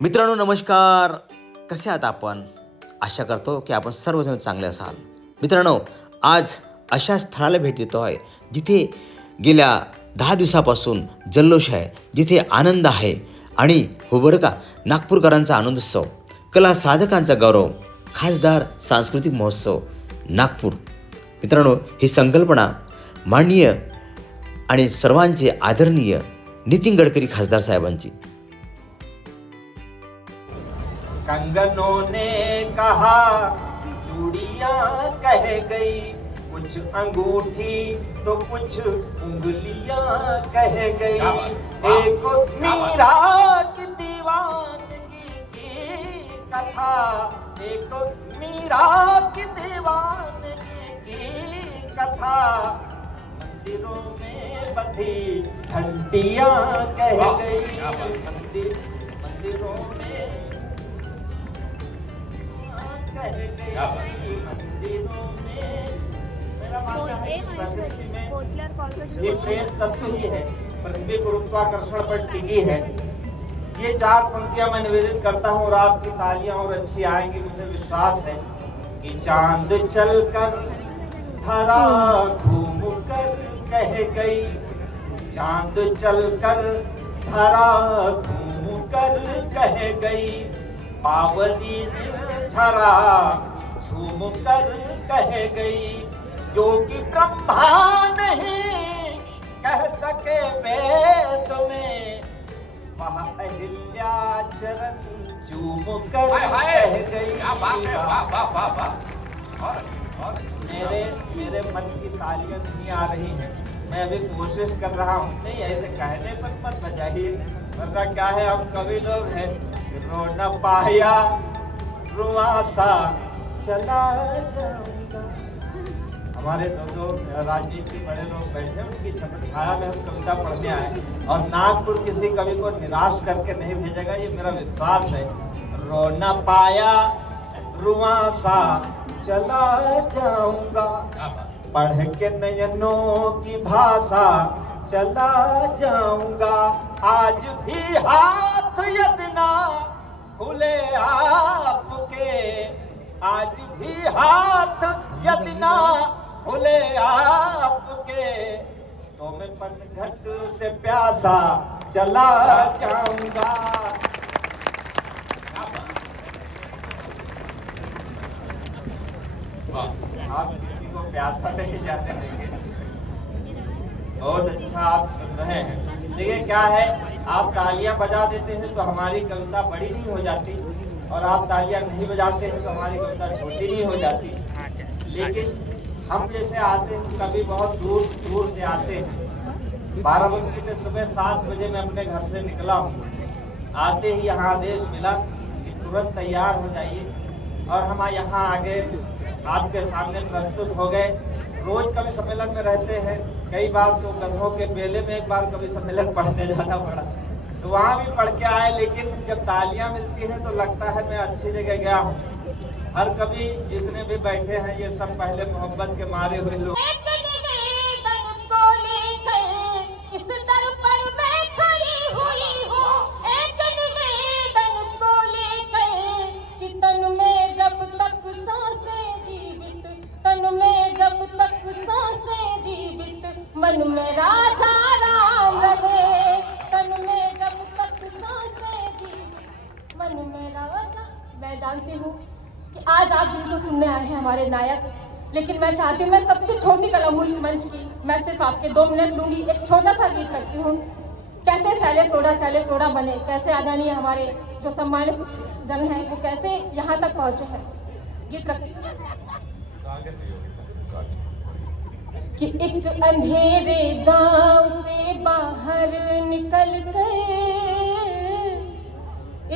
मित्रांनो नमस्कार. कसे आहात आपण? आशा करतो की आपण सर्वजण चांगले असाल. मित्रांनो आज अशा स्थळाला भेट देतो आहे जिथे गेल्या 10 दिवसापासून जल्लोष आहे, जिथे आनंद आहे आणि हो बरं का, नागपूरकरांचा आनंदोत्सव, कला साधकांचा गौरव, खासदार सांस्कृतिक महोत्सव नागपूर. मित्रांनो ही संकल्पना माननीय आणि सर्वांचे आदरणीय नितीन गडकरी खासदार साहेबांची. कंगनों ने कहा चूड़ियां कह गई, कुछ अंगूठी तो कुछ उंगलियां कह गई. एक मीरा की दीवानगी की कथा, एक मीरा की दीवानगी की कथा, मंदिरों में बंधी घंटियां कह गई. मंदिरों में ये प्रेम तत्व ही है, पृथ्वी गुरुत्वाकर्षण पर टिकी है. ये 4 पंक्तियां मैं निवेदित करता हूँ और आपकी तालियां और अच्छी आएंगी, मुझे विश्वास है. कि चांद चलकर धरा घूम कर कह गई, चांद चलकर धरा घूम कर कह गई, पावनी झरा झूम कर कह गई. जो कि ब्रह्मा नहीं कह सके वेद में, वह अहिल्या चरण चूम कर कह गई. मेरे मन की तालियां नहीं आ रही हैं, मैं अभी कोशिश कर रहा हूँ. नहीं ऐसे कहने पर मत बजाइए, वरना क्या है, हम कवि लोग हैं. रो न पाया रुआसा चला जाऊंगा. हमारे दो राजनीति बड़े लोग बैठे, उनकी छत्र छाया में हम कविता पढ़ने आए, और नागपुर किसी कवि को निराश करके नहीं भेजेगा, ये मेरा विश्वास है. रो न पाया रुआसा चला जाऊंगा, पढ़ के नयनों की भाषा चला जाऊंगा. आज भी हाथ यदना खुले आपके, आज भी हाथ यदना खुले आपके, तो मैं पनघट से प्यासा चला जाऊंगा. आप किसी को प्यासा नहीं जाते देंगे. बहुत अच्छा आप सुन रहे हैं. देखिए क्या है, आप तालियां बजा देते हैं तो हमारी कविता बड़ी नहीं हो जाती, और आप तालियां नहीं बजाते हैं तो हमारी कविता छोटी नहीं हो जाती. लेकिन हम जैसे आते हैं, कभी बहुत दूर दूर से आते हैं. बाराबंकी से सुबह 7 बजे मैं अपने घर से निकला हूँ. आते ही यहाँ आदेश मिला कि तुरंत तैयार हो जाइए, और हम यहाँ आगे आपके सामने प्रस्तुत हो गए. रोज कवि सम्मेलन में रहते हैं, कई बार तो गधों के बेले में एक बार कवि सम्मेलन पढ़ने जाना पड़ा, तो वहाँ भी पढ़ के आए. लेकिन जब तालियां मिलती हैं तो लगता है मैं अच्छी जगह गया हूँ. हर कवि जितने भी बैठे हैं ये सब पहले मोहब्बत के मारे हुए लोग. मन में राजा राम रहे, तन में जब तक सांसें जीवित, मन में राजा. मैं जानती हूँ कि आज आप जिनको सुनने आए हैं हमारे नायक, लेकिन मैं चाहती हूँ, मैं सबसे छोटी कलामूल इस मंच की, मैं सिर्फ आपके 2 मिनट लूंगी. एक छोटा सा गीत करती हूँ, कैसे सैले सोडा बने, कैसे आदरणीय हमारे जो सम्मानित जन हैं वो कैसे यहाँ तक पहुँचे हैं. गीत कि एक अंधेरे गांव से बाहर निकल गए,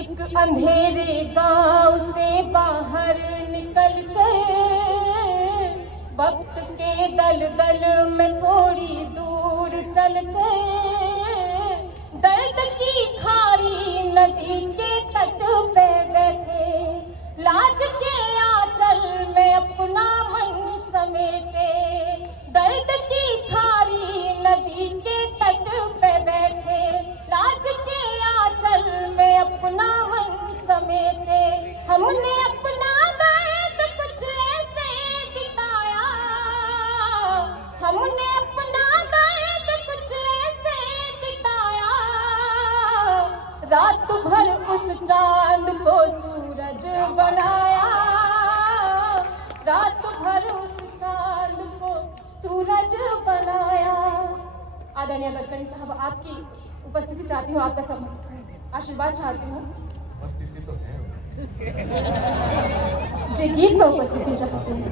एक अंधेरे गांव से बाहर निकल गए, वक्त के दलदल में थोड़ी दूर चल गए, दर्द की खारी नदी के तट पे बैठे, लाज के आंचल में अपना मन समेटे, दर्द की खारी नदी के तट पे बैठे, लाज के आंचल में अपना मन हमने अपना दर्द कुछ ऐसे बिताया, हमने अपना दर्द कुछ ऐसे बिताया, रात भर उस चांद को सूरज बनाया, रात भर उस चांद को सूरज बनाया। आदरणीय गडकरी साहब, आपकी उपस्थिति चाहती हूँ, आपका आशीर्वाद चाहती हूँ। उपस्थिति तो है। जी, गीत में उपस्थिति चाहती हूँ,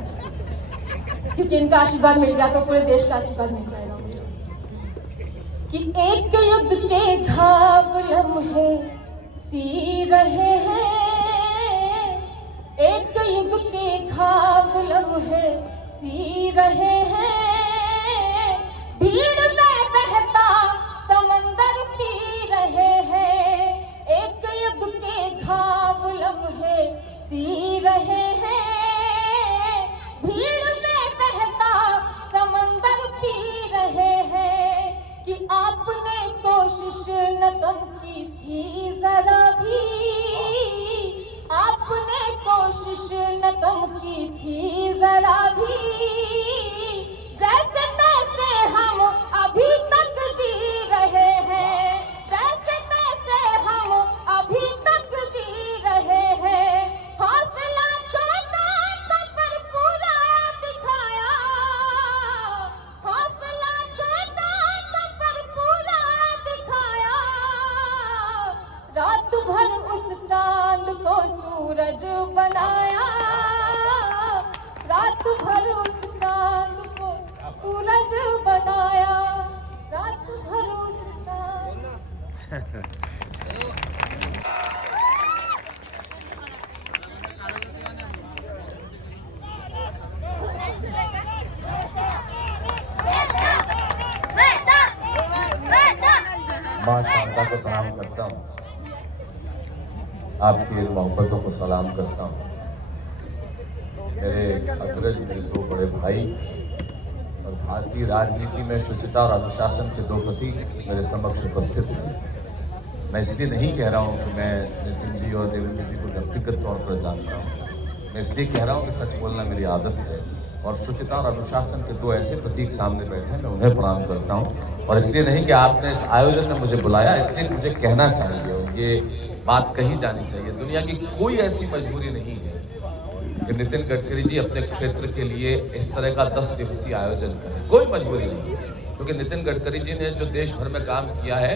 क्योंकि इनका आशीर्वाद मिल गया तो पूरे देश का आशीर्वाद मिल जाएगा मुझे। कि एक युद्ध के घाव लम्हे सी रहे हैं, एक युग के घाव लम्हे सी रहे हैं, भीड़ में बहता समंदर पी रहे हैं, एक युग के घाव लम्हे सी रहे हैं, भीड़ में बहता समंदर पी रहे हैं। कि आपने कोशिश न कम की थी जरा भी, आपने कोशिश न कम की थी जरा भी, जैसे तैसे हम अभी तक जी रहे हैं, जैसे तैसे हम अभी तक जी रहे हैं। हौसला छोटा था पर पूरा दिखाया, हौसला छोटा था पर पूरा दिखाया, रात भर उस चांद को सूरज बनाया, रात भर उस चांद को सूरज बनाया, रात भर उस चांद। माँ शारदा को प्रणाम करता हूँ, आपकी मोहब्बतों को सलाम करता हूँ। मेरे अग्रज, मेरे दो बड़े भाई और भारतीय राजनीति में शुचिता और अनुशासन के दो प्रतीक मेरे समक्ष उपस्थित हैं। मैं इसलिए नहीं कह रहा हूँ कि मैं नितिन जी और देवेंद्र जी को व्यक्तिगत तौर पर जानता हूँ, मैं इसलिए कह रहा हूँ कि सच बोलना मेरी आदत है, और शुचिता और अनुशासन के दो ऐसे प्रतीक सामने बैठे हैं, मैं उन्हें प्रणाम करता हूँ। और इसलिए नहीं कि आपने इस आयोजन में मुझे बुलाया, इसलिए मुझे कहना चाहिए, और ये बात कही जानी चाहिए। दुनिया की कोई ऐसी मजबूरी नहीं है कि नितिन गडकरी जी अपने क्षेत्र के लिए इस तरह का 10 दिवसीय आयोजन करें, कोई मजबूरी नहीं, क्योंकि नितिन गडकरी जी ने जो देश भर में काम किया है,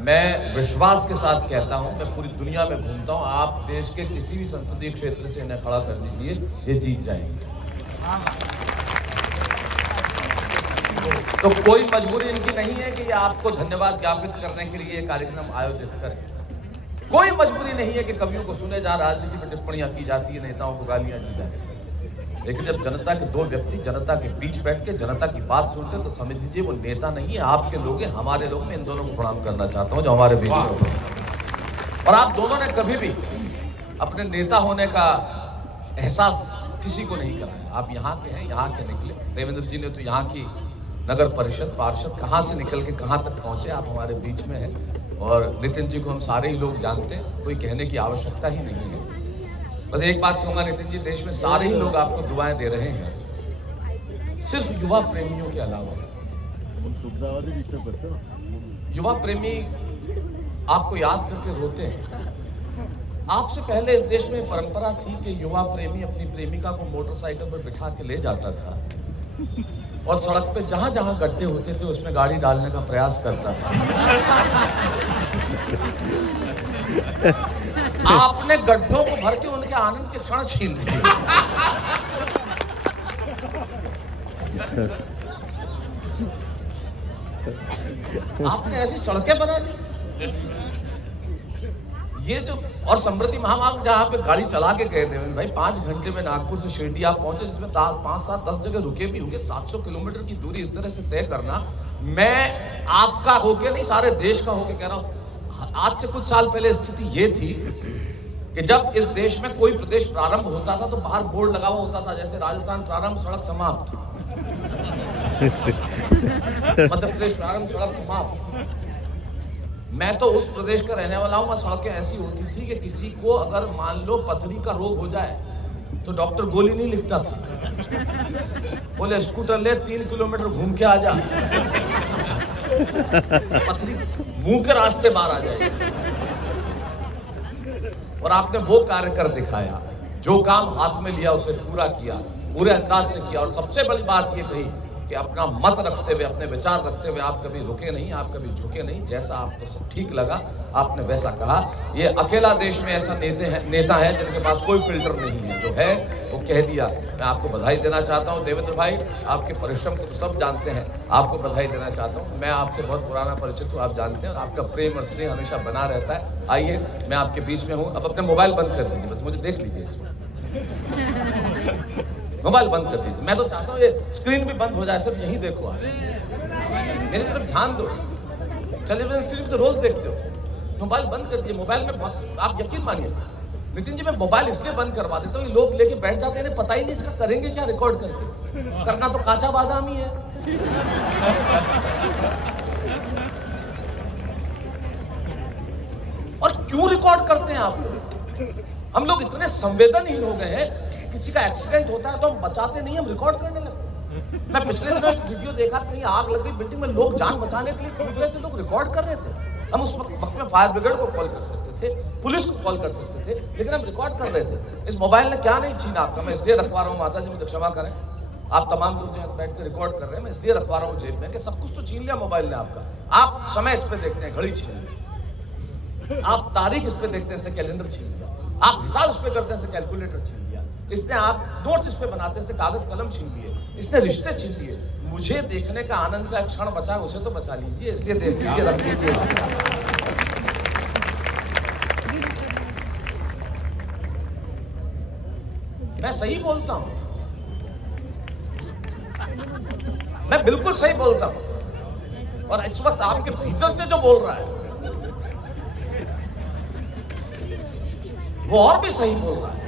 मैं विश्वास के साथ कहता हूं, मैं पूरी दुनिया में घूमता हूं, आप देश के किसी भी संसदीय क्षेत्र से इन्हें खड़ा कर दीजिए, ये जीत जाएंगे। तो कोई मजबूरी इनकी नहीं है कि ये आपको धन्यवाद ज्ञापित करने के लिए कार्यक्रम आयोजित करें, कोई मजबूरी नहीं है कि कवियों को सुने जा, राजनीति में टिप्पणियां की जाती है, नेताओं को गालियां दी जाती है, लेकिन जब जनता के दो व्यक्ति जनता के बीच बैठ के जनता की बात सुनते हैं तो समझ लीजिए वो नेता नहीं है, आपके लोग हैं, हमारे लोग। मैं इन दोनों को प्रणाम करना चाहता हूं जो हमारे बीच में। और आप दोनों ने कभी भी अपने नेता होने का एहसास किसी को नहीं कराया। आप यहाँ के हैं, यहाँ के निकले। देवेंद्र जी ने तो यहाँ की नगर परिषद पार्षद कहाँ से निकल के कहाँ तक पहुंचे, आप हमारे बीच में हैं। और नितिन जी को हम सारे ही लोग जानते हैं, कोई कहने की आवश्यकता ही नहीं है। बस एक बात कहूँगा नितिन जी, देश में सारे ही लोग आपको दुआएं दे रहे हैं, सिर्फ युवा प्रेमियों के अलावा। युवा प्रेमी आपको याद करके रोते हैं। आपसे पहले इस देश में परंपरा थी कि युवा प्रेमी अपनी प्रेमिका को मोटरसाइकिल पर बिठा के ले जाता था और सड़क पे जहां जहां गड्ढे होते थे उसमें गाड़ी डालने का प्रयास करता था। आपने गड्ढों को भर के उनके आनंद के क्षण छीन लिए। आपने ऐसी सड़कें बना दी। ये जो और समृद्धि महामार्ग जहाँ पे गाड़ी चला के गए थे भाई, 5 घंटे में नागपुर से शिरडी आप पहुंचे, जिसमें 5, 7, 10 जगह रुके भी होंगे। 700 किलोमीटर की दूरी इस तरह से तय करना, मैं आपका होके नहीं सारे देश का होके कह रहा हूँ। आज से कुछ साल पहले स्थिति ये थी कि जब इस देश में कोई प्रदेश प्रारंभ होता था तो बाहर बोर्ड लगा हुआ होता था, जैसे राजस्थान प्रारंभ सड़क समाप्त, मध्य प्रदेश प्रारंभ सड़क समाप्त। मैं तो उस प्रदेश का रहने वाला हूँ, वहाँ सड़कें ऐसी होती थी कि किसी को अगर मान लो पथरी का रोग हो जाए तो डॉक्टर गोली नहीं लिखता था, बोले स्कूटर ले 3 किलोमीटर घूम के आ जा, पथरी मुंह के रास्ते बाहर आ जाए। और आपने वो कार्य कर दिखाया, जो काम हाथ में लिया उसे पूरा किया, पूरे अंदाज से किया। और सबसे बड़ी बात ये कही कि अपना मत रखते हुए, अपने विचार रखते हुए आप कभी रुके नहीं, आप कभी झुके नहीं, जैसा आपको सब ठीक लगा आपने वैसा कहा। ये अकेला देश में ऐसा नेता है जिनके पास कोई फिल्टर नहीं है, जो है वो कह दिया। मैं आपको बधाई देना चाहता हूँ देवेंद्र भाई, आपके परिश्रम को तो सब जानते हैं, आपको बधाई देना चाहता हूँ। मैं आपसे बहुत पुराना परिचित हूँ, आप जानते हैं, और आपका प्रेम और स्नेह हमेशा बना रहता है। आइए, मैं आपके बीच में हूँ। अब अपने मोबाइल बंद कर दीजिए, बस मुझे देख लीजिए इसमें। मोबाइल बंद कर दीजिए, मैं तो चाहता हूँ ये स्क्रीन भी बंद हो जाए, सिर्फ यही देखो आप, मेरी तरफ ध्यान दो। टेलीविजन स्क्रीन तो रोज देखते हो, मोबाइल बंद कर दिए। मोबाइल में आप यकीन मानिए नितिन जी, मैं मोबाइल इसलिए बंद करवा देता हूँ, ये लोग लेके बैठ जाते हैं, पता ही नहीं इसका करेंगे क्या, रिकॉर्ड करके। करना तो कांचा बादाम ही है। और क्यों रिकॉर्ड करते हैं आप लोग? हम लोग इतने संवेदनहीन हो गए हैं, किसी का एक्सीडेंट होता है तो हम बचाते नहीं, हम रिकॉर्ड करने लगते। मैं पिछले दिनों एक वीडियो देखा, कहीं आग लग गई बिल्डिंग में, लोग जान बचाने के लिए कूद रहे थे, लोग रिकॉर्ड कर रहे थे। हम उस वक्त में फायर ब्रिगेड को कॉल कर सकते थे, पुलिस को कॉल कर सकते थे, लेकिन हम रिकॉर्ड कर रहे थे। इस मोबाइल ने क्या नहीं छीना आपका, मैं इसलिए रखवा रहा हूँ, माता जी मुझे क्षमा करें, आप तमाम लोग यहाँ बैठ के रिकॉर्ड कर रहे हैं, मैं इसलिए रखवा रहा हूँ जेब में कि सब कुछ तो छीन लिया मोबाइल ने आपका। आप समय इस पे देखते हैं, घड़ी छीन ली, आप तारीख इस पे देखते हैं, कैलेंडर छीन लिया, आप हिसाब इस पे करते हैं, कैलकुलेटर छीन लिया, इसने आप नोट्स इस पे बनाते हैं, कागज कलम छीन लिए, इसने रिश्ते छीन लिए। मुझे देखने का आनंद का एक क्षण बचा, उसे तो बचा लीजिए, इसलिए देख लीजिए, रख लीजिए। मैं सही बोलता हूं, मैं बिल्कुल सही बोलता हूं। और इस वक्त आपके भीतर से जो बोल रहा है वो और भी सही बोल रहा है।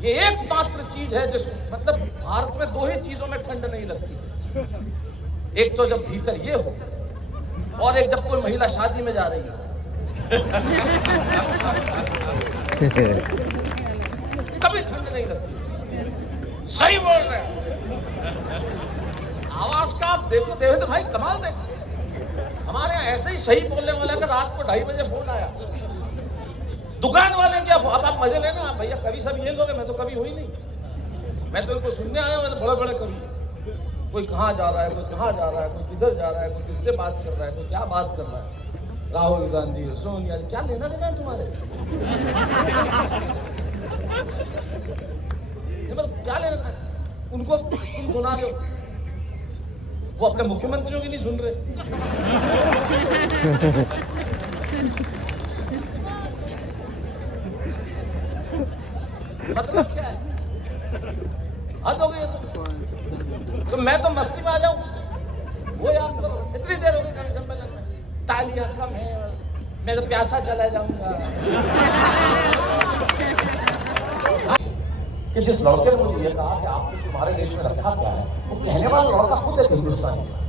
ये एकमात्र चीज है जिस मतलब भारत में दो ही चीजों में ठंड नहीं लगती, एक तो जब भीतर ये हो, और एक जब कोई महिला शादी में जा रही हो। कभी ठंड नहीं लगती, सही बोल रहे हैं। आवाज का आप देखो देवेंद्र भाई, कमाल देखो। हमारे यहाँ ऐसे ही सही बोलने वाला का रात को 2:30 बजे फोन आया, दुकान वाले क्या, अब आप मजे लेना भैया, कभी सब ये लोग, मैं तो कभी हुई नहीं, मैं तो इनको सुनने आया, मैं तो बड़े बड़े कवि, कोई कहाँ जा रहा है, कोई कहाँ जा रहा है, कोई किधर जा रहा है, कोई किससे बात कर रहा है, कोई क्या बात कर रहा है, राहुल गांधी, सोनिया, क्या लेना देना है तुम्हारे, मतलब क्या लेना देना, उनको तुम सुना रहे हो, वो अपने मुख्यमंत्रियों की नहीं सुन रहे। मतलब क्या है, हद हो गई तो मैं तो मस्ती में आ जाऊं, वो याद करो, इतनी देर हो गई कभी सम्मेलन में, तालियां कम है, मैं तो प्यासा चला जाऊंगा। कि जिस लड़के ने मुझे ये कहा कि आपने तुम्हारे देश में रखा क्या है, वो कहने वाला लड़का खुद एक हिंदुस्तानी है।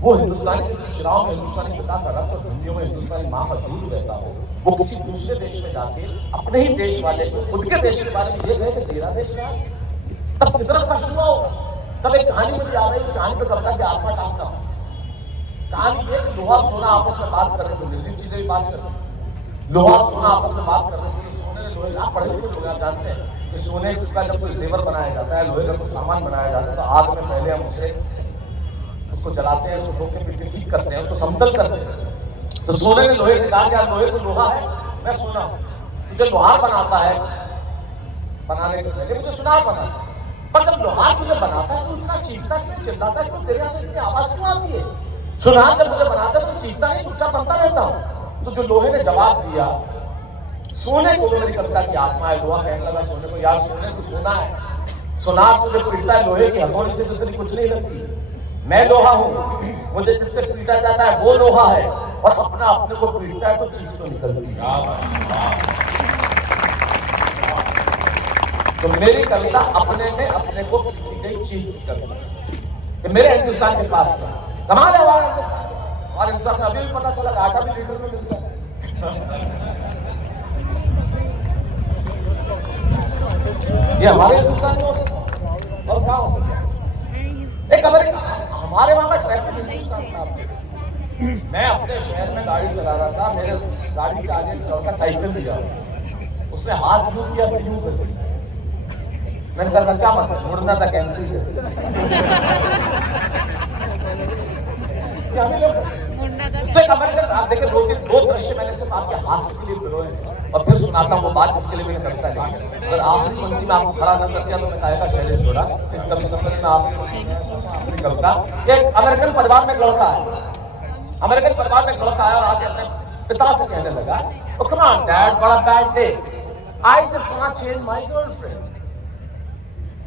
वो हिंदुस्तानी के शिराओं में हिंदुस्तानी पिता का रक्त और धमनियों में हिंदुस्तानी माँ का दूध रहता हो, वो किसी दूसरे देश में जाके अपने ही देश वाले खुद के देश के बारे में ये कहे कि तेरा देश क्या, तब कितना कष्ट हुआ होगा। तब एक कहानी मुझे याद आई, उस कहानी पे कविता की आत्मा टांगता हूँ। कहानी ये कि लोहा सोना आपस में बात कर रहे थे, निर्जीव चीजें भी बात कर रहे थे, लोहा सोना आपस में बात कर रहे थे, सोने ने लोहे, आप पढ़े लिखे लोग आप जानते हैं कि सोने का जब कोई जेवर बनाया जाता है, लोहे का कोई सामान बनाया जाता है, तो आग में पहले हम उसको जलाते हैं, उसको धोके पिट ठीक करते हैं, उसको समतल करते हैं। तो सोने ने लोहे से कहा कि लोहे तो लोहा है, मैं सोना हूं, तुझे लोहार बनाता है, बनाने के पहले मुझे सुनार बनाता है, पर जब लोहार तुझे बनाता है तो इतना चीखता क्यों, चिल्लाता क्यों, तेरे यहाँ से इतनी आवाज क्यों आती है? सुनार जब मुझे बनाता है तो चीखता नहीं, चुपचाप बनता रहता हूँ। तो जो लोहे ने जवाब दिया, सोने को, मेरी कविता की आत्मा है, लोहा कहने लगा सोने को, यार सोने तो सोना है, सुनार तुझे पीटता है, लोहे की हथौड़ी से तो तेरी कुछ नहीं लगती, मैं लोहा हूँ, मुझे जिससे पीटा जाता है वो लोहा है, और अपना अपने को पीटता है तो चीज तो निकलती है। तो मेरी कविता अपने में अपने को पीटी गई चीज की कविता, कि मेरे हिंदुस्तान के पास कमाल है हमारा हिंदुस्तान। हमारे हिंदुस्तान में अभी भी पता चला कि आटा भी लीटर में मिलता है। ये हमारे हिंदुस्तान में हो सकता है और क्या हो सकता है? एक अमेरिका, हमारे वहां का ट्रैफिक हिंदुस्तान में। मैं अपने शहर में गाड़ी चला रहा था, मेरे गाड़ी के आगे लड़का साइकिल भी जा रहा था, उसने हाथ यूं किया तो यूं कर दिया। मैंने कहा क्या मतलब, मुड़ना था, कैंसिल कर आप देखिए दो दृश्य मैंने सिर्फ आपके हास्य के लिए पिरोए और फिर सुनाता हूँ वो बात जिसके लिए मैंने करता है। अगर आखिरी पंक्ति में आपको खड़ा न कर दिया तो मैं कहेगा शैलेश जोड़ा इस कवि सम्मेलन में आपकी कविता। एक अमेरिकन परिवार में एक लड़का है, अमेरिकन परिवार में एक लड़का आया और आके अपने पिता से कहने लगा, "Oh come on dad, बड़ा bad day, I just want to change my girlfriend."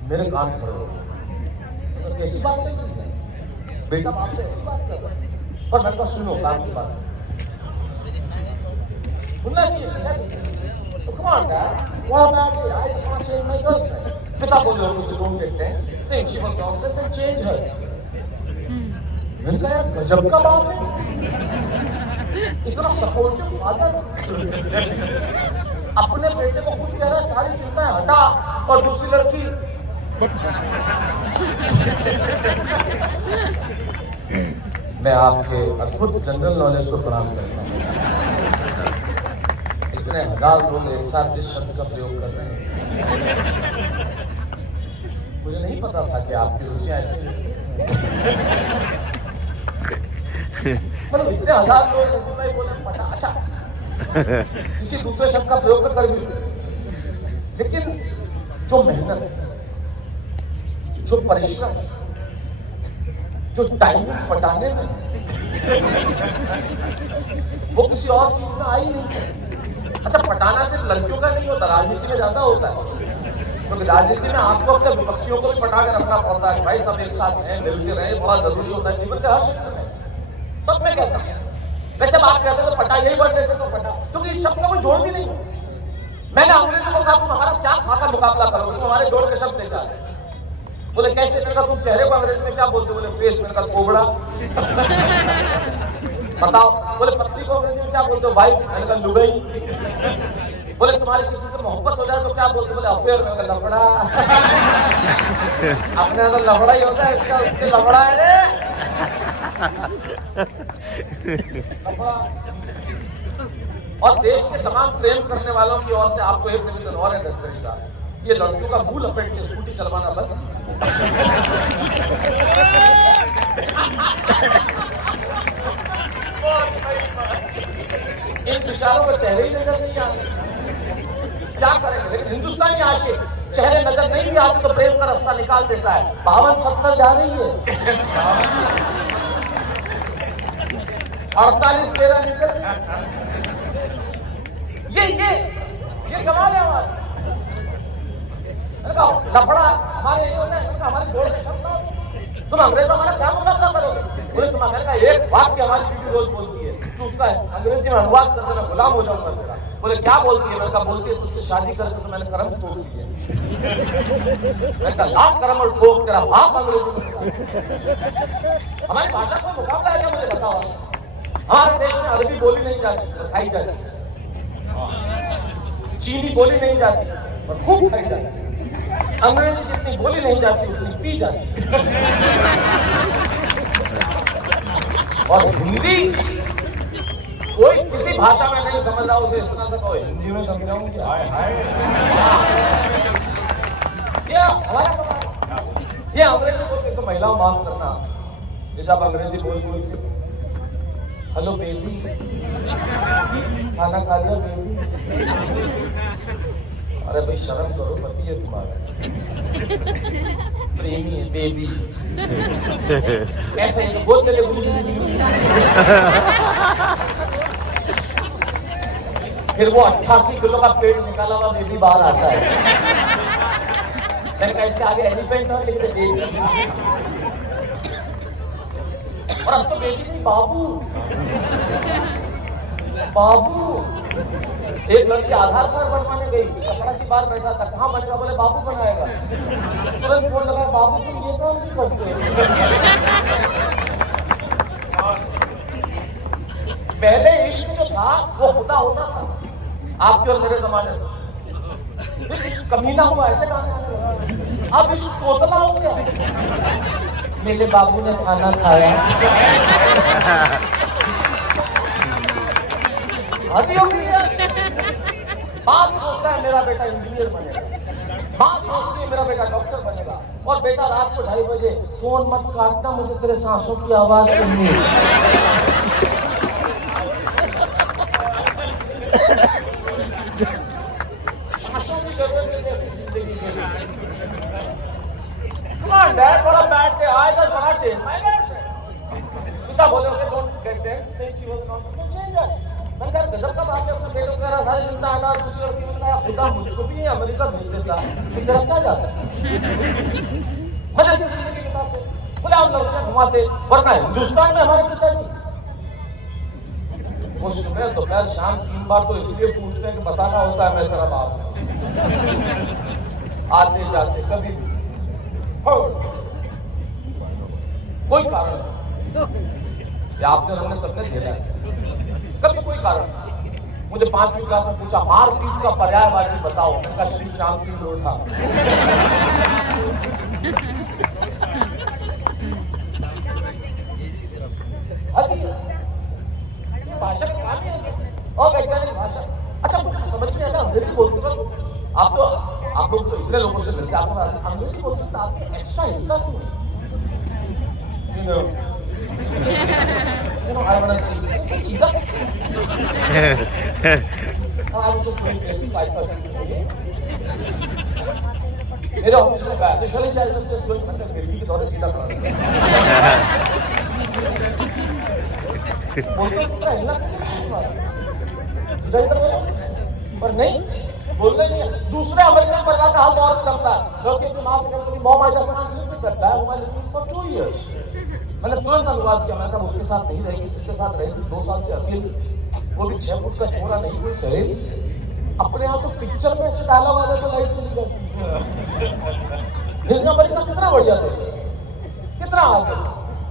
मेरे कान खड़े हो गए, कैसी बात है बेटा, बाप से ऐसी बात कर रहा है? और मैंने कहा सुनो काम की बात सुनना चाहिए, सुनना चाहिए। तो come on dad, what about it? I just want to change my girlfriend. पिता बोले हो तो don't get tense, think she was nonsense and change her. मैंने कहा यार गजब का बात है, इतना सपोर्टिव फादर अपने बेटे को खुद कह रहा है सारी चिंताएं हटा और दूसरी लड़की। मैं आपके अद्भुत जनरल नॉलेज को प्रणाम करता हूँ। इतने हजार लोग एक साथ जिस शब्द का प्रयोग कर रहे हैं, मुझे नहीं पता था कि आपकी रुचियां ऐसी मतलब इतने हजार लोग बोले पता अच्छा किसी दूसरे शब्द का प्रयोग कर भी, लेकिन जो मेहनत, जो परिश्रम, जो टाइम पटाने में वो किसी और चीज में आ ही नहीं सकती। अच्छा पटाना सिर्फ लड़कियों का नहीं होता, राजनीति में ज्यादा होता है, क्योंकि राजनीति में आपको अपने विपक्षियों को भी पटा के रखना पड़ता है। भाई सब एक साथ हैं, मिलकर रहे, बहुत जरूरी होता है जीवन के हर क्षेत्र में। तब मैं कहता हूँ वैसे बात कहते तो पटा, यही बढ़ लेते तो पटा, क्योंकि इस शब्द का कोई जोड़ भी नहीं है। मैंने अंग्रेजी को कहा तुम हमारा क्या खाका मुकाबला करोगे, तुम हमारे जोड़ के शब्द लेकर आए। बोले कैसे? मैंने कहा तुम चेहरे को अंग्रेजी में क्या बोलते? बोले फेस। मैंने कहा कोबड़ा। बताओ। बोले पत्नी को अंग्रेजी में क्या बोलते हो? भाई। मैंने कहा लुगाई। बोले तुम्हारी किसी से मोहब्बत हो जाए तो क्या बोलते? बोले अफेयर। मैंने कहा लफड़ा। अपने अंदर लफड़ा ही होता है, इसका उससे लफड़ा है रे। और देश के तमाम प्रेम करने वालों की ओर से आपको एक निवेदन और है गडकरी साहब, ये लड़कियों का मुंह लपेट के स्कूटी चलवाना बंद। इन विचारों को चेहरे ही नजर नहीं आते, क्या करेंगे? लेकिन हिंदुस्तानी आशिक चेहरे नजर नहीं भी आते तो प्रेम का रास्ता निकाल देता है। 52-70 जा रही है, 48-13 निकल। ये कमाल है हमारा। लफड़ा हमारे नहीं होता है, हमारे जोड़ के शब्द। तुम अंग्रेजों हमारा क्या मुकाबला करोगे? बोले तुम अमेरिका एक वाक्य हमारी बीवी रोज बोलती है, तू उसका अंग्रेजी में अनुवाद करके मैं गुलाम हो जाऊंगा तेरा। बोले क्या बोलती है? मैंने कहा बोलती है तुझसे शादी करके तो मैंने कर्म ठोक दिए। मैंने कहा लाख कर्म और ठोक, तेरा बाप अंग्रेजी में। हमारी भाषा का मुकाबला है क्या? मुझे बताओ। हमारे देश में अरबी बोली नहीं जाती तो खाई जाती, चीनी बोली नहीं जाती और खूब खाई जाती, अंग्रेजी जितनी बोली नहीं जाती उतनी पी जाती, और हिंदी कोई किसी भाषा में नहीं समझ रहा उसे इतना सा कहो हिंदी में समझाऊं क्या? क्या हमारा ये अंग्रेजी बोलते तो महिलाओं माफ करना, जब आप अंग्रेजी बोल हेलो बेबी, खाना खा लिया बेबी? अरे भाई शर्म करो, पति है तुम्हारा, प्रेमी है बेबी, ऐसे ही बोलते थे। फिर वो 88 किलो का पेट निकाला हुआ बेबी बाहर आता है। मैंने कहा इसके आगे एलिफेंट और लिखते बेबी, और अब तो बेबी नहीं बाबू। बाबू एक लड़की आधार कार्ड बनवाने गई, कपड़ा सी बाहर बैठा था, कहाँ बनेगा? बोले बाबू बनाएगा। तुरंत फोन लगा, बाबू तुम ये काम नहीं करते? पहले इश्क जो था वो खुदा होता था आपके और मेरे जमाने में, फिर इश्क कमीना हुआ, ऐसे कहा, अब इश्क तोतला हो गया। मेरे बाबू ने खाना खाया, अभी हो गई है। बाप सोचता है मेरा बेटा इंजीनियर बनेगा, बाप सोचती है मेरा बेटा डॉक्टर बनेगा, और बेटा रात को 2:30 बजे फोन मत काटना, मुझे तेरे सांसों की आवाज सुननी है। सांसों की जरूरत है जिंदगी के लिए। Come on, Dad, what a bad day. I just want to change my life. पिता बोले okay, don't get tense, think you will not change that. मैंने कहा गजब का बात है, अपने बेटों का सारे जिंदा आना और दूसरी लड़की ने बताया खुदा मुझको भी अमेरिका भेज देता, तो तेरा क्या जाता? मजे से जिंदगी बिताते, बोले हम लड़कियां घुमाते, वरना हिंदुस्तान में हमारे पिताजी वो सुबह दोपहर शाम 3 बार तो इसलिए पूछते हैं कि बताना होता है मैं तेरा बाप हूं। आते जाते कभी भी कोई कारण नहीं, आपने हमने सबने झेला है, कभी कोई कारण नहीं। मुझे 5वीं क्लास में पूछा मारपीट का पर्यायवाची बताओ, उनका श्री श्याम सिंह लोढ़ा। भाषा का काम है और वैज्ञानिक भाषा। अच्छा मुझे समझ में आता अंग्रेजी बोलते वक्त आप लोग तो इतने लोगों से मिलते आपको अंग्रेजी बोलते तो आपके एक्स्ट्रा हिलता क्यों? You know, I want to see. I was just going to exercise for मेरे ऑफिस में गया तो चले जाए उसके स्कूल में दिल्ली के दौरे सीधा खड़ा पर नहीं बोलने नहीं। दूसरे अमेरिकन परिवार का हाल बहुत करता है, क्योंकि अपनी माँ से कभी मॉम आई जैसा करता है मोबाइल फॉर 2 years। मैंने तुरंत अनुवाद किया, मैंने कहा उसके साथ नहीं रहेगी जिसके साथ रहेगी 2 साल से अकेले, वो भी 6 फुट का छोरा नहीं कोई सहेली। अपने यहाँ तो पिक्चर में ऐसे डायलॉग आ जाए तो लाइट चली जाती है। अमेरिका कितना बढ़िया देश है, कितना आगे,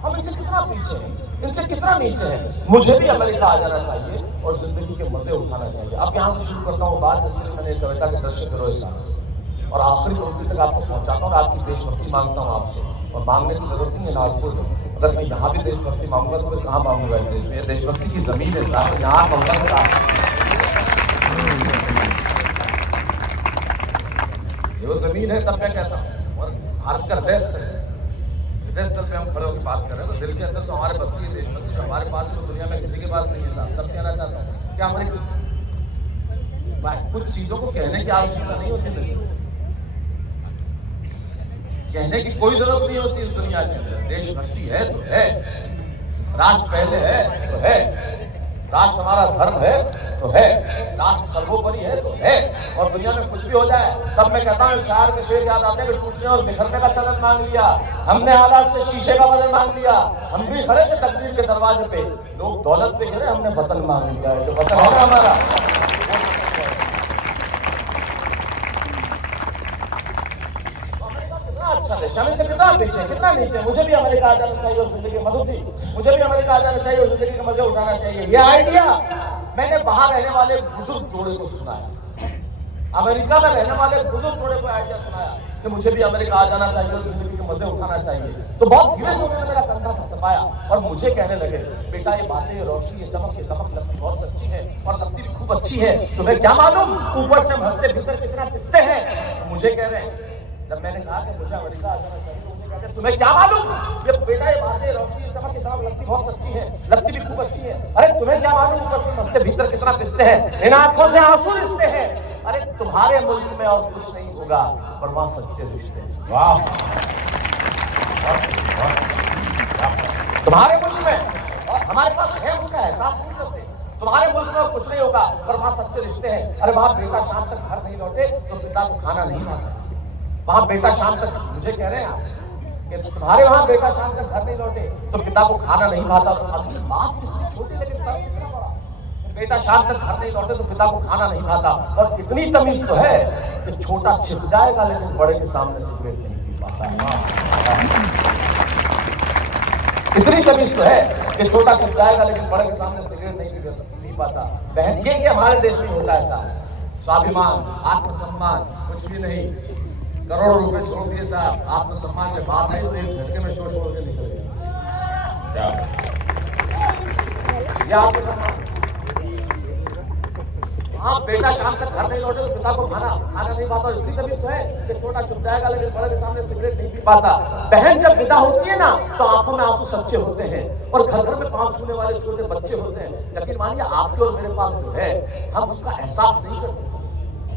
हम इनसे कितना पीछे हैं, इनसे कितना नीचे है। मुझे भी अमेरिका आ जाना चाहिए और जिंदगी के मजे उठाना चाहिए। अब यहाँ से शुरू करता हूँ बात, जैसे मैंने कविता के दर्शक करो इस और आखिरी पंक्ति तक आपको पहुंचाता हूँ। आपकी देशभक्ति मांगता हूँ आपसे, और मांगने की जरूरत नहीं है नागपुर में। अगर मैं यहाँ भी देशभक्ति मांगूंगा तो फिर कहाँ मांगूंगा इस देश में? देशभक्ति की जमीन है साहब, यहाँ मांगता था। ये वो जमीन है तब मैं कहता हूँ, और भारत का बेस्ट है। विदेश पे हम खड़े होकर बात कर रहे हैं तो दिल के अंदर तो हमारे बस की देशभक्ति जो हमारे पास तो दुनिया में किसी के पास नहीं है साहब। तब कहना चाहता हूँ कि हमारे कुछ चीजों को कहने की आवश्यकता नहीं होती, कहने की कोई जरूरत नहीं होती इस दुनिया के अंदर। देशभक्ति है तो है, राष्ट्र पहले है तो है, राष्ट्र हमारा धर्म है तो है, राष्ट्र सर्वोपरि है तो है। और दुनिया में कुछ भी हो जाए तब मैं कहता हूँ शहर के शेर याद आते हैं, टूटने और बिखरने का चलन मांग लिया हमने, हालात से शीशे का वजन मांग लिया। हम भी खड़े थे तकदीर के दरवाजे पे, लोग दौलत पे गिरे, हमने वतन मांग लिया। जो वतन है ना हमारा, अच्छा देश, हमें से कितना पीछे कितना नीचे। मुझे भी अमेरिका आ जाना चाहिए और जिंदगी मधुर जी, मुझे भी अमेरिका आ जाना चाहिए और जिंदगी के मजे उठाना चाहिए। ये आइडिया मैंने वहां रहने वाले बुजुर्ग जोड़े को सुनाया, अमेरिका में रहने वाले बुजुर्ग जोड़े को आइडिया सुनाया कि मुझे भी अमेरिका आ जाना चाहिए और जिंदगी के मजे उठाना चाहिए। तो बहुत धीरे से उन्होंने मेरा कंधा थपथपाया और मुझे कहने लगे बेटा ये बातें, ये रोशनी, ये चमक, ये दमक लगती बहुत सच्ची है और लगती भी खूब अच्छी है। तुम्हें क्या मालूम ऊपर से हम हंसते भीतर कितना पिसते हैं। मुझे कह रहे हैं, जब मैंने कहा कि मुझे अमेरिका आ जाना चाहिए, तुम्हें क्या मालूम ये बेटा ये बातें, रोशनी, चमक, किताब लगती बहुत सच्ची है, लगती भी खूब अच्छी है। अरे तुम्हें क्या मालूम ऊपर से हंसते भीतर कितना पिसते हैं, इन आंखों से आंसू रिश्ते हैं। अरे तुम्हारे मुल्क में और कुछ नहीं होगा पर वहां सच्चे रिश्ते हैं। वाह, तुम्हारे मुल्क में और हमारे पास है उसका एहसास नहीं करते। तुम्हारे मुल्क में और कुछ नहीं होगा पर वहां सच्चे रिश्ते हैं। अरे वहां बेटा शाम तक घर नहीं लौटे तो पिता को खाना नहीं खाता। वहां बेटा शाम तक, मुझे कह रहे हैं आप कि तुम्हारे वहां बेटा शाम तक घर नहीं लौटे तो पिता को खाना नहीं खाता। तो अभी बात कितनी छोटी लेकिन फर्क कितना बड़ा। बेटा शाम तक घर नहीं लौटे तो पिता को खाना नहीं खाता। और कितनी तमीज तो है कि छोटा छिप जाएगा लेकिन बड़े के सामने सिगरेट नहीं पी पाता। इतनी तमीज तो है कि छोटा छिप जाएगा लेकिन बड़े के सामने सिगरेट नहीं पाता। बहन ये हमारे देश में होता है साहब, स्वाभिमान, आत्मसम्मान कुछ भी नहीं। करोड़ों रुपए छोड़ दिए साहब, आत्मसम्मान में बात आई तो एक झटके में छोड़ के निकल गया। क्या आत्मसम्मान? हाँ, बेटा शाम तक घर नहीं लौटे तो पिता को खाना नहीं पाता। इतनी तबीयत तो है कि छोटा चुप जाएगा लेकिन बड़े के सामने सिगरेट नहीं पी पाता। बहन जब विदा होती है ना तो आंखों में आंसू सच्चे होते हैं और घर घर में पांव छूने वाले छोटे बच्चे होते हैं। लेकिन मानिए आपके और मेरे पास जो है हम उसका एहसास नहीं करते।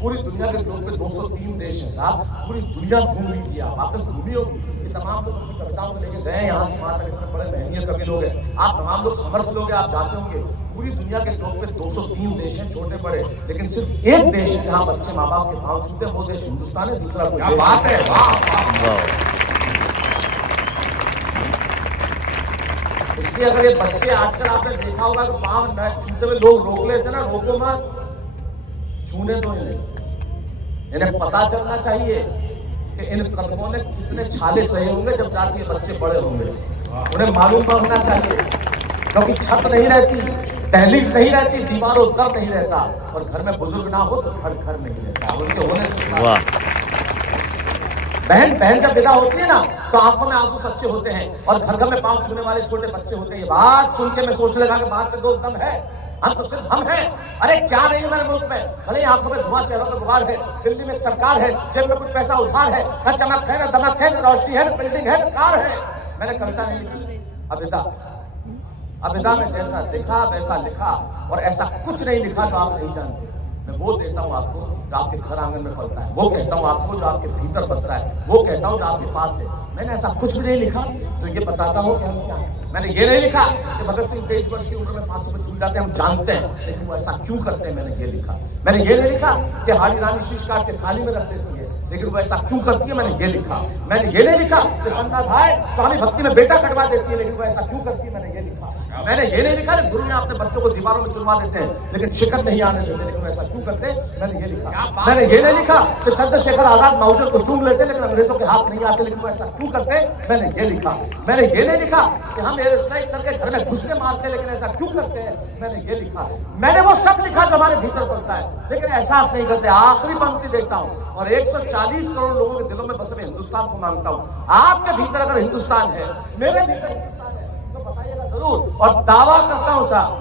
पूरी दुनिया के लोग पे 203 देश हैं साहब, पूरी दुनिया घूम लीजिए आप, आपने घूमी होगी। ये तमाम लोग अपनी कविताओं को लेके गए यहाँ से वहां तक, इतने बड़े महंगे कवि लोग हैं, आप तमाम लोग समर्थ लोग हैं, आप जानते होंगे पूरी दुनिया के लोग पे 203 देश हैं छोटे बड़े, लेकिन सिर्फ एक देश है जहाँ बच्चे माँ बाप के पाँव छूते हैं, वो देश हिंदुस्तान है। दूसरा कोई देश बात है। इसलिए अगर ये बच्चे आजकल आपने देखा होगा कि पाँव न छूते हुए लोग रोक लेते ना, रोको मत, छूने दो इन्हें पता चलना चाहिए कि इन कदमों ने कितने छाले सहे होंगे जब जाके बच्चे बड़े होंगे। उन्हें मालूम होना चाहिए, क्योंकि छत नहीं रहती, दहलीज नहीं रहती, दीवारों दर नहीं रहता, और घर में बुजुर्ग ना हो तो घर नहीं रहता। उनके होने से बहन जब विदा होती है ना तो आंखों में आंसू सच्चे होते हैं और घर घर में पांव छूने वाले छोटे बच्चे होते हैं। ये बात सुन के मैं सोच लगा कि बात पे दोस्त दम है, हम तो सिर्फ हम हैं। अरे क्या नहीं है मेरे मुल्क में, भले आंखों में धुआं, चेहरों पे गुबार है, दिल्ली में सरकार है, जेब में कुछ पैसा उधार है, न चमक है, न दमक है, न रोशनी है, न बिल्डिंग है, न कार है। मैंने कविता नहीं लिखी, अबिदा में जैसा लिखा वैसा लिखा, और ऐसा कुछ नहीं लिखा जो आप नहीं जानते। मैं वो देता हूँ आपको जो आपके घर आंगन में पलता है, वो कहता हूँ आपको जो आपके भीतर बस रहा है, वो कहता हूँ जो आपके पास है। मैंने ऐसा कुछ भी नहीं लिखा तो ये बताता हूँ कि हम क्या। मैंने ये नहीं लिखा कि भगत सिंह 23 वर्ष की उम्र में फांसी पर झूल जाते हैं, हम जानते हैं, लेकिन वो ऐसा क्यों करते हैं मैंने ये लिखा। मैंने ये नहीं लिखा कि हाड़ी रानी शीश काट के थाली में रख देती है, लेकिन वो ऐसा क्यों करती है, मैंने ये लिखा। मैंने ये नहीं लिखा कि बंदा भाई स्वामी भक्ति में बेटा कटवा देती है, लेकिन वो ऐसा क्यों करती है, मैंने ये लिखा। मैंने ये नहीं लिखा कि गुरु ने अपने बच्चों को दीवारों में चुनवा देते हैं लेकिन शिकत नहीं आने देते, लेकिन वो ऐसा क्यों करते हैं, मैंने ये लिखा। मैंने ये नहीं लिखा कि चंद्रशेखर आजाद मौजूद को चूम लेते लेकिन अंग्रेजों के हाथ नहीं आते, लेकिन वो ऐसा क्यों करते, मैंने ये लिखा। मैंने ये नहीं लिखा कि हम एयर स्ट्राइक करके घर में घुसने मारते लेकिन ऐसा क्यों करते हैं, मैंने ये लिखा। मैंने वो सब लिखा जो हमारे भीतर पड़ता है, लेकिन एहसास नहीं करते। आखिरी पंक्ति देखता हूँ और 140 करोड़ लोगों के दिलों में बसे हुए हिंदुस्तान को मांगता हूँ। आपके भीतर अगर हिंदुस्तान है, मेरे भीतर बताइएगा जरूर। और दावा करता हूं साहब,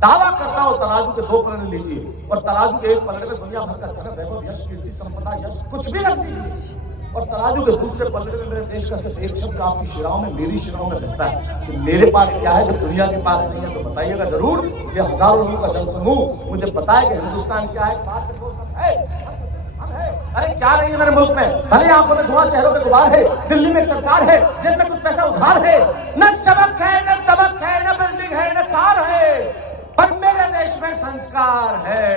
दावा करता हूं, तराजू के 2 पलड़े लीजिए और तराजू के 1 पलड़े में दुनिया भर का धन, वैभव, यश, कीर्ति, संपदा, यश कुछ भी रख दीजिए, और तराजू के दूसरे पलड़े में मेरे देश का सिर्फ एक शब्द आपकी शिराओं में, मेरी शिराओं में रहता है कि मेरे पास क्या है जो दुनिया के पास नहीं है, तो बताइएगा जरूर। ये हजारों लोगों का जनसमूह मुझे बताए कि हिंदुस्तान क्या है। अरे क्या नहीं है मेरे मुल्क में, भले आंखों में धुआं, चेहरों पे गुबार है, दिल्ली में सरकार है, जेब में कुछ पैसा उधार है, न चमक है, न दमक है, न बिल्डिंग है, न कार है, पर मेरे देश में संस्कार है।